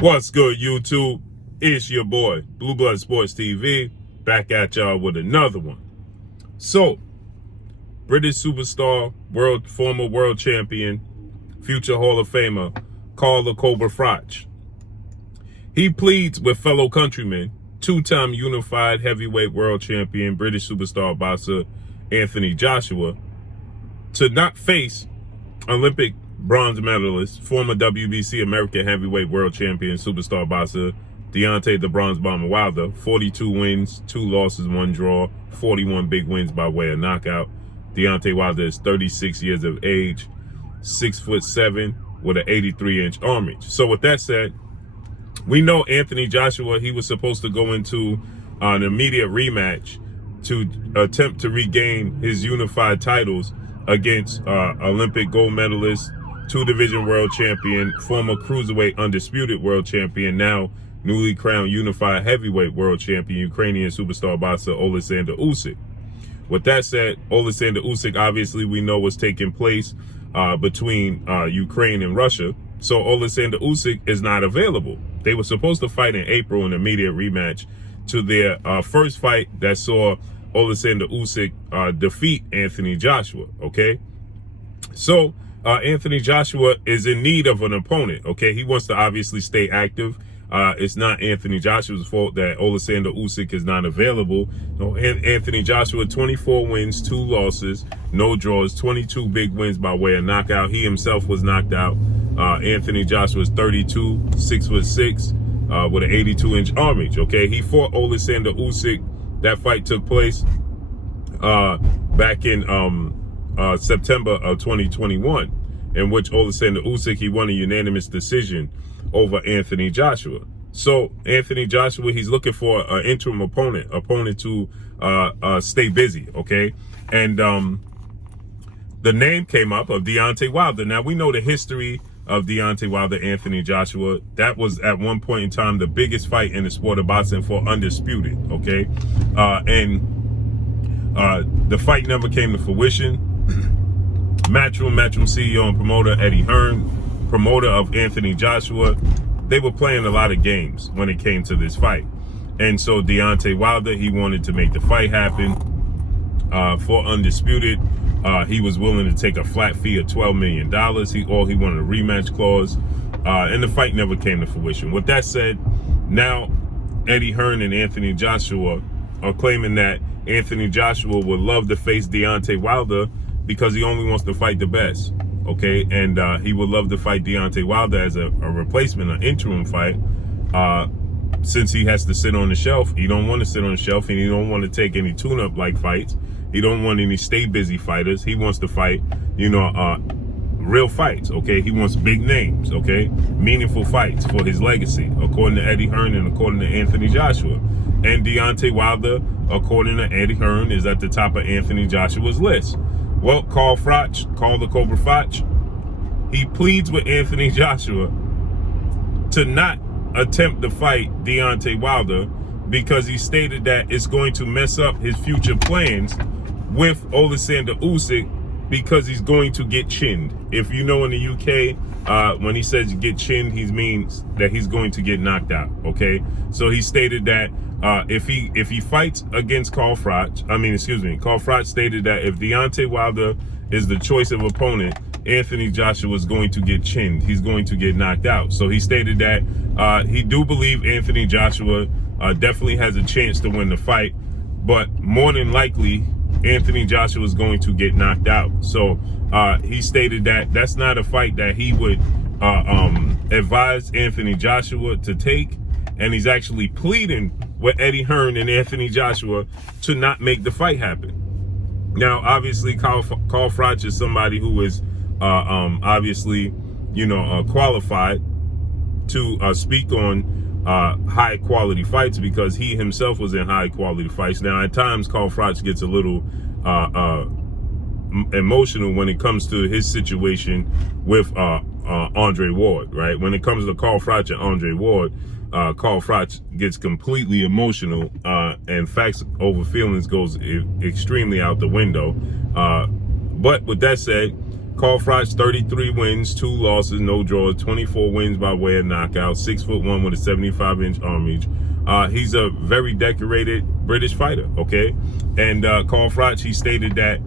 What's good, YouTube? It's your boy, Blue Blood Sports TV, back at y'all with another one. So, British superstar, former world champion, future Hall of Famer, Froch. He pleads with fellow countrymen, two-time unified heavyweight world champion, British superstar boxer Anthony Joshua, to not face Olympic bronze medalist, former WBC American heavyweight world champion, superstar boxer Deontay the Bronze Bomber Wilder. 42 wins, 2 losses, 1 draw, 41 big wins by way of knockout. Deontay Wilder is 36 years of age, 6'7", with an 83-inch arm reach. So with that said, we know Anthony Joshua, he was supposed to go into an immediate rematch to attempt to regain his unified titles against Olympic gold medalist, 2-division world champion, former cruiserweight undisputed world champion, now newly crowned unified heavyweight world champion, Ukrainian superstar boxer OLEKSANDR Usyk. With that said, OLEKSANDR Usyk, obviously we know, was taking place between Ukraine and Russia. So OLEKSANDR Usyk is not available. They were supposed to fight in April in an immediate rematch to their first fight that saw OLEKSANDR Usyk defeat Anthony Joshua, okay? So Anthony Joshua is in need of an opponent, okay? He wants to obviously stay active. It's not Anthony Joshua's fault that OLEKSANDR Usyk is not available. No, Anthony Joshua, 24 wins, 2 losses, no draws, 22 big wins by way of knockout. He himself was knocked out. Anthony Joshua is 32, 6'6", with an 82-inch arm reach, okay? He fought OLEKSANDR Usyk. That fight took place back in September of 2021, in which OLEKSANDR Usyk, he won a unanimous decision over Anthony Joshua. So Anthony Joshua, he's looking for an interim opponent to stay busy, okay? And the name came up of Deontay Wilder. Now, we know the history of Deontay Wilder, Anthony Joshua. That was at one point in time the biggest fight in the sport of boxing for undisputed, okay? The fight never came to fruition. Matchroom CEO and promoter Eddie Hearn, promoter of Anthony Joshua, they were playing a lot of games when it came to this fight. And so Deontay Wilder, he wanted to make the fight happen for undisputed. He was willing to take a flat fee of $12 million. He wanted a rematch clause, and the fight never came to fruition. With that said, now Eddie Hearn and Anthony Joshua are claiming that Anthony Joshua would love to face Deontay Wilder because he only wants to fight the best, okay? And he would love to fight Deontay Wilder as a replacement, an interim fight, since he has to sit on the shelf. He don't want to sit on the shelf, and he don't want to take any tune-up like fights. He don't want any stay busy fighters. He wants to fight, real fights, okay? He wants big names, okay? Meaningful fights for his legacy, according to Eddie Hearn and according to Anthony Joshua. And Deontay Wilder, according to Eddie Hearn, is at the top of Anthony Joshua's list. Well, Froch, the Cobra Froch, he pleads with Anthony Joshua to not attempt to fight Deontay Wilder because he stated that it's going to mess up his future plans with OLEKSANDR Usyk because he's going to get chinned. If you know, in the UK, when he says get chinned, he means that he's going to get knocked out, okay? So he stated that if he fights against Froch stated that if Deontay Wilder is the choice of opponent, Anthony Joshua is going to get chinned. He's going to get knocked out. So he stated that he do believe Anthony Joshua definitely has a chance to win the fight, but more than likely, Anthony Joshua is going to get knocked out. So he stated that that's not a fight that he would advise Anthony Joshua to take, and he's actually pleading with Eddie Hearn and Anthony Joshua to not make the fight happen. Now, obviously, Froch is somebody who is obviously, qualified to speak on high quality fights because he himself was in high quality fights. Now, at times, Froch gets a little emotional when it comes to his situation with Andre Ward, right? When it comes to Froch and Andre Ward, Froch gets completely emotional, and facts over feelings goes extremely out the window. But with that said, Froch, 33 wins, 2 losses, no draws, 24 wins by way of knockout, 6'1" with a 75-inch arm reach. He's a very decorated British fighter, okay? And Froch, he stated that,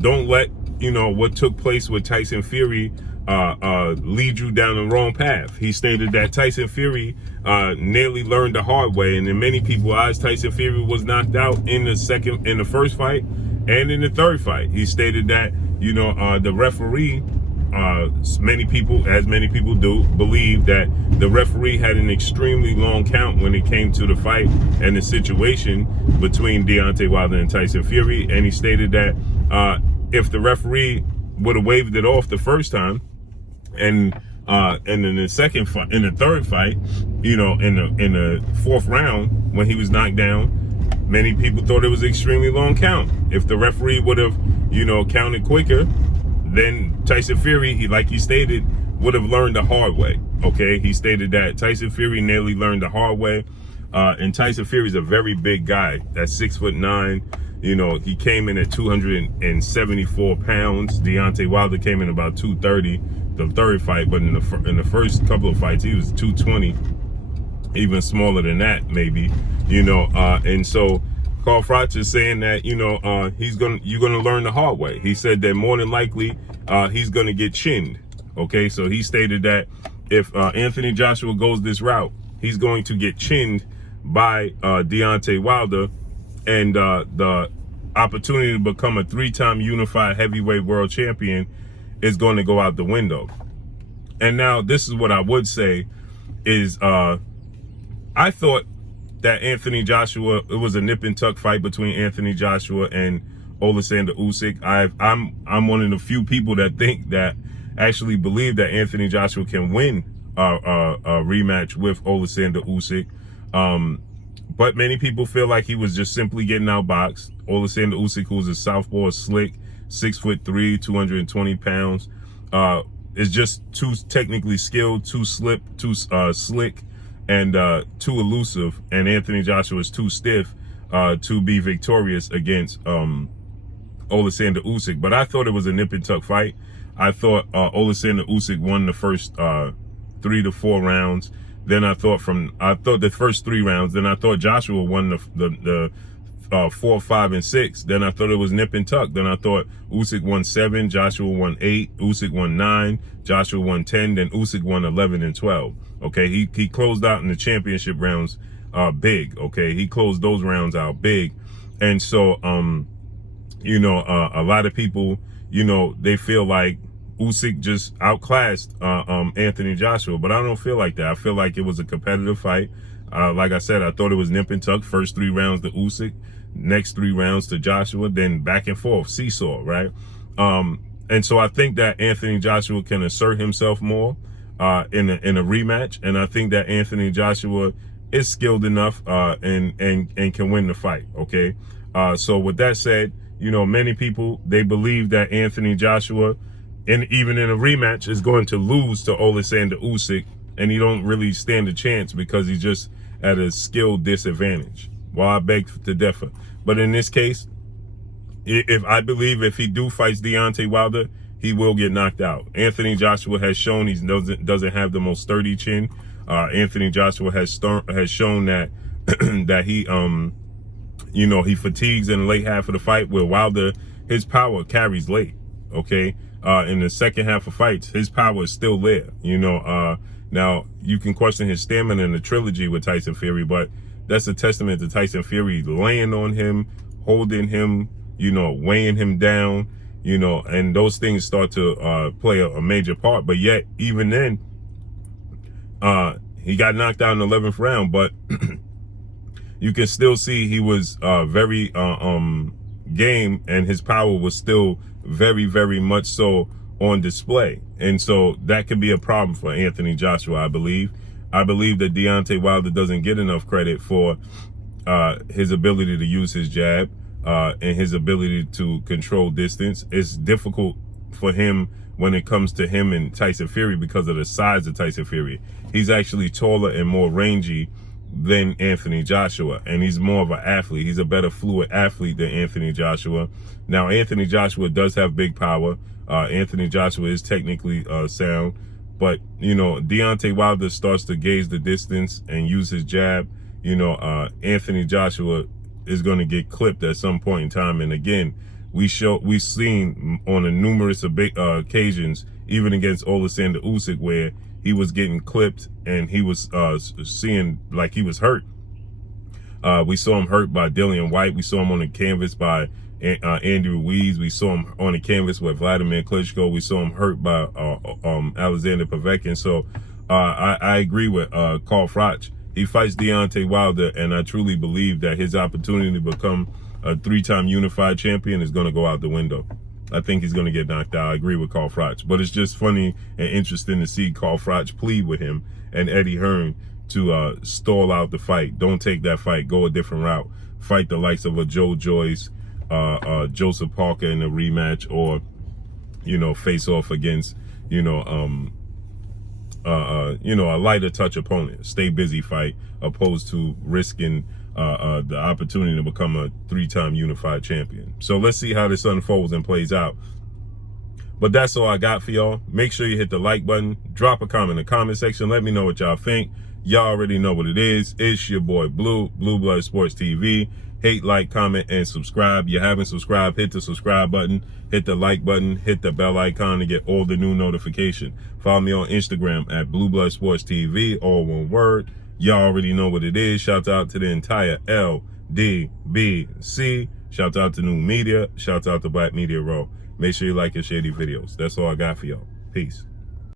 don't let, what took place with Tyson Fury lead you down the wrong path. He stated that Tyson Fury nearly learned the hard way, and in many people's eyes, Tyson Fury was knocked out in the first fight and in the third fight. He stated that, the referee, many people do believe that the referee had an extremely long count when it came to the fight and the situation between Deontay Wilder and Tyson Fury. And he stated that if the referee would have waved it off the first time, and in the second fight, in the third fight, in the fourth round when he was knocked down, many people thought it was an extremely long count. If the referee would have, counted quicker, then Tyson Fury, like he stated, would have learned the hard way. Okay, he stated that Tyson Fury nearly learned the hard way, and Tyson Fury's a very big guy. That's 6'9". He came in at 274 pounds. Deontay Wilder came in about 230 the third fight, but in the first couple of fights he was 220, even smaller than that maybe. And so Froch is saying that you're gonna learn the hard way. He said that more than likely he's gonna get chinned. Okay, so he stated that if Anthony Joshua goes this route, he's going to get chinned by Deontay Wilder, and the opportunity to become a 3-time unified heavyweight world champion is going to go out the window. And now this is what I would say is I thought that Anthony Joshua, it was a nip and tuck fight between Anthony Joshua and OLEKSANDR Usyk. I'm one of the few people that actually believe that Anthony Joshua can win a rematch with OLEKSANDR Usyk. But many people feel like he was just simply getting outboxed. OLEKSANDR Usyk, who's a southpaw, slick, 6'3", 220 pounds, is just too technically skilled, too slick, and too elusive. And Anthony Joshua is too stiff to be victorious against OLEKSANDR Usyk. But I thought it was a nip and tuck fight. I thought OLEKSANDR Usyk won the first 3 to 4 rounds. Then I thought the first 3 rounds. Then I thought Joshua won the 4, 5, and 6. Then I thought it was nip and tuck. Then I thought Usyk won 7, Joshua won 8, Usyk won 9, Joshua won 10, then Usyk won 11 and 12. Okay, he closed out in the championship rounds big. Okay, he closed those rounds out big. And so a lot of people, they feel like Usyk just outclassed Anthony Joshua, but I don't feel like that. I feel like it was a competitive fight. Like I said, I thought it was nip and tuck. First 3 rounds to Usyk, next 3 rounds to Joshua, then back and forth, seesaw, right? And so I think that Anthony Joshua can assert himself more in a rematch, and I think that Anthony Joshua is skilled enough and can win the fight. Okay, so with that said, many people, they believe that Anthony Joshua, and even in a rematch, is going to lose to OLEKSANDR Usyk, and he don't really stand a chance because he's just at a skill disadvantage. Well, I beg to differ. But in this case, I believe if he fights Deontay Wilder, he will get knocked out. Anthony Joshua has shown he doesn't have the most sturdy chin. Anthony Joshua has shown that that he fatigues in the late half of the fight, where Wilder, his power carries late. Okay, in the second half of fights, his power is still there. Now you can question his stamina in the trilogy with Tyson Fury, but that's a testament to Tyson Fury laying on him, holding him, weighing him down, and those things start to play a major part. But yet, even then, he got knocked out in the 11th round, but you can still see he was very game, and his power was still very, very much so on display. And so that could be a problem for Anthony Joshua, I believe. I believe that Deontay Wilder doesn't get enough credit for his ability to use his jab and his ability to control distance. It's difficult for him when it comes to him and Tyson Fury because of the size of Tyson Fury. He's actually taller and more rangy than Anthony Joshua, and he's more of an athlete. He's a better fluid athlete than Anthony Joshua. Now, Anthony Joshua does have big power. Anthony Joshua is technically sound, but you know, Deontay Wilder starts to gauge the distance and use his jab. You know, Anthony Joshua is going to get clipped at some point in time. And again, we've seen on a numerous occasions, even against Oleksandr Usyk, where he was getting clipped and he was seeing like he was hurt. We saw him hurt by Dillian White. We saw him on the canvas by Andy Ruiz. We saw him on the canvas with Vladimir Klitschko. We saw him hurt by Alexander Povetkin. So I agree with Carl Froch. He fights Deontay Wilder, and I truly believe that his opportunity to become a 3-time unified champion is going to go out the window. I think he's going to get knocked out. I agree with Carl Froch. But it's just funny and interesting to see Carl Froch plead with him and Eddie Hearn to stall out the fight. Don't take that fight. Go a different route. Fight the likes of a Joe Joyce, Joseph Parker in a rematch, or, you know, face off against, you know, a lighter touch opponent. Stay busy fight, opposed to risking the opportunity to become a 3-time unified champion. So let's see how this unfolds and plays out. But that's all I got for y'all. Make sure you hit the like button. Drop a comment in the comment section. Let me know what y'all think. Y'all already know what it is. It's your boy Blue Blood Sports TV. Hate, like, comment, and subscribe. You haven't subscribed, hit the subscribe button, hit the like button, hit the bell icon to get all the new notification. Follow me on Instagram at Blue Blood Sports TV, all one word. Y'all already know what it is. Shout out to the entire LDBC. Shout out to New Media. Shout out to Black Media Row. Make sure you like and share these videos. That's all I got for y'all. Peace.